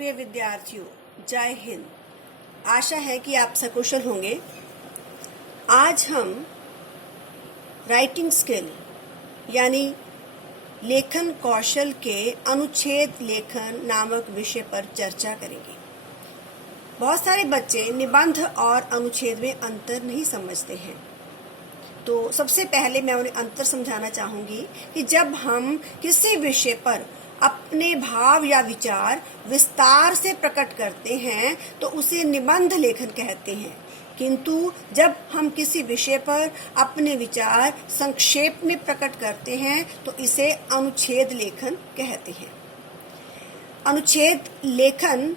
प्रिय विद्यार्थियों, जय हिंद। आशा है कि आप सकुशल होंगे। आज हम राइटिंग स्किल यानी लेखन कौशल के अनुच्छेद लेखन नामक विषय पर चर्चा करेंगे। बहुत सारे बच्चे निबंध और अनुच्छेद में अंतर नहीं समझते हैं, तो सबसे पहले मैं उन्हें अंतर समझाना चाहूंगी कि जब हम किसी विषय पर अपने भाव या विचार विस्तार से प्रकट करते हैं तो उसे निबंध लेखन कहते हैं, किंतु जब हम किसी विषय पर अपने विचार संक्षेप में प्रकट करते हैं तो इसे अनुच्छेद लेखन कहते हैं। अनुच्छेद लेखन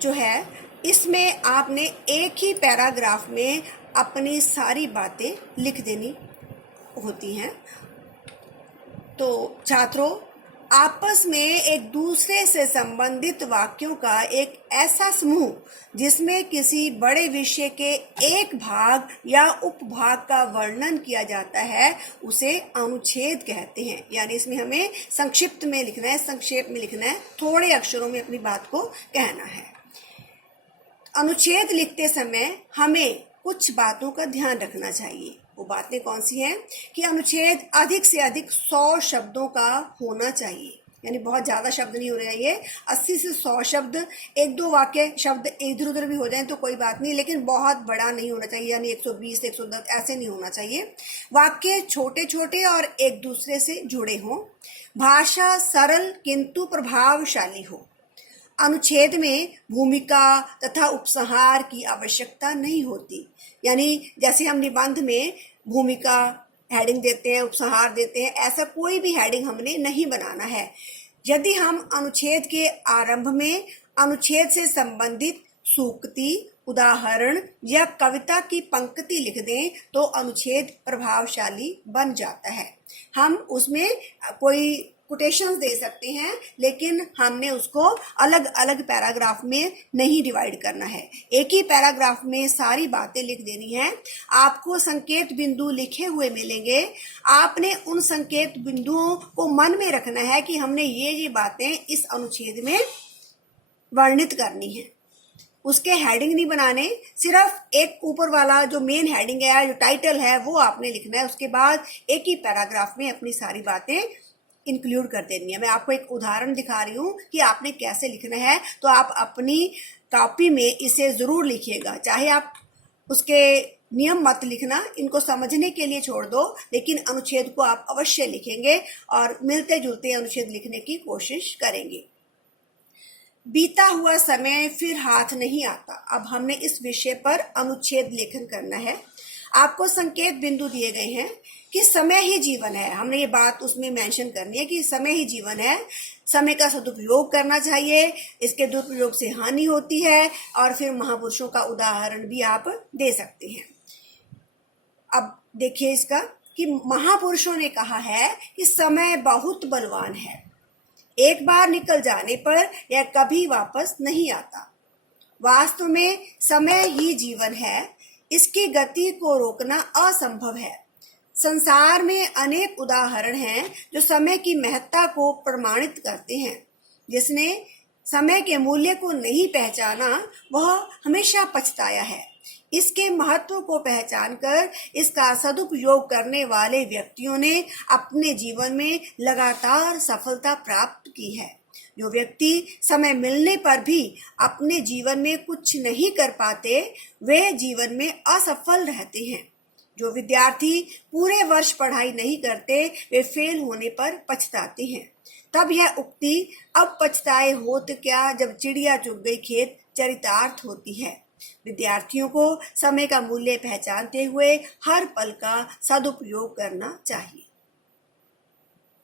जो है, इसमें आपने एक ही पैराग्राफ में अपनी सारी बातें लिख देनी होती हैं। तो छात्रों, आपस में एक दूसरे से संबंधित वाक्यों का एक ऐसा समूह जिसमें किसी बड़े विषय के एक भाग या उपभाग का वर्णन किया जाता है उसे अनुच्छेद कहते हैं। यानी इसमें हमें संक्षिप्त में लिखना है, संक्षेप में लिखना है, थोड़े अक्षरों में अपनी बात को कहना है। अनुच्छेद लिखते समय हमें कुछ बातों का ध्यान रखना चाहिए। वो बातें कौन सी हैं कि अनुच्छेद अधिक से अधिक 100 शब्दों का होना चाहिए, यानी बहुत ज़्यादा शब्द नहीं होने चाहिए। 80 से 100 शब्द, एक दो वाक्य शब्द इधर उधर भी हो जाएं तो कोई बात नहीं, लेकिन बहुत बड़ा नहीं होना चाहिए, यानी 120 110 ऐसे नहीं होना चाहिए। वाक्य छोटे छोटे और एक दूसरे से जुड़े हों। भाषा सरल किंतु प्रभावशाली हो। अनुच्छेद में भूमिका तथा उपसंहार की आवश्यकता नहीं होती, यानी जैसे हम निबंध में भूमिका हेडिंग देते हैं, उपसंहार देते हैं, ऐसा कोई भी हेडिंग हमने नहीं बनाना है। यदि हम अनुच्छेद के आरंभ में अनुच्छेद से संबंधित सूक्ति, उदाहरण या कविता की पंक्ति लिख दें तो अनुच्छेद प्रभावशाली बन जाता है। हम उसमें कोई कोटेशंस दे सकते हैं, लेकिन हमने उसको अलग अलग पैराग्राफ में नहीं डिवाइड करना है। एक ही पैराग्राफ में सारी बातें लिख देनी है। आपको संकेत बिंदु लिखे हुए मिलेंगे। आपने उन संकेत बिंदुओं को मन में रखना है कि हमने ये बातें इस अनुच्छेद में वर्णित करनी है। उसके हेडिंग नहीं बनाने, सिर्फ एक ऊपर वाला जो मेन हेडिंग है, जो टाइटल है, वो आपने लिखना है। उसके बाद एक ही पैराग्राफ में अपनी सारी बातें इंक्लूड कर देनी है। मैं आपको एक उदाहरण दिखा रही हूँ कि आपने कैसे लिखना है, तो आप अपनी कॉपी में इसे जरूर लिखिएगा। चाहे आप उसके नियम मत लिखना, इनको समझने के लिए छोड़ दो, लेकिन अनुच्छेद को आप अवश्य लिखेंगे और मिलते जुलते अनुच्छेद लिखने की कोशिश करेंगे। बीता हुआ समय फिर हाथ नहीं आता। अब हमने इस विषय पर अनुच्छेद लेखन करना है। आपको संकेत बिंदु दिए गए हैं कि समय ही जीवन है। हमने ये बात उसमें मेंशन करनी है कि समय ही जीवन है। समय का सदुपयोग करना चाहिए, इसके दुरुपयोग से हानि होती है। और फिर महापुरुषों का उदाहरण भी आप दे सकते हैं। अब देखिए इसका कि महापुरुषों ने कहा है कि समय बहुत बलवान है, एक बार निकल जाने पर यह कभी वापस नहीं आता। वास्तव में समय ही जीवन है, इसकी गति को रोकना असंभव है। संसार में अनेक उदाहरण हैं जो समय की महत्ता को प्रमाणित करते हैं। जिसने समय के मूल्य को नहीं पहचाना वह हमेशा पछताया है। इसके महत्व को पहचानकर इसका सदुपयोग करने वाले व्यक्तियों ने अपने जीवन में लगातार सफलता प्राप्त की है। जो व्यक्ति समय मिलने पर भी अपने जीवन में कुछ नहीं कर पाते, वे जीवन में असफल रहते हैं। जो विद्यार्थी पूरे वर्ष पढ़ाई नहीं करते, वे फेल होने पर पछताते हैं। तब यह उक्ति अब पछताए होत क्या, जब चिड़िया चुग गई खेत, चरितार्थ होती है। विद्यार्थियों को समय का मूल्य पहचानते हुए हर पल का सदुपयोग करना चाहिए।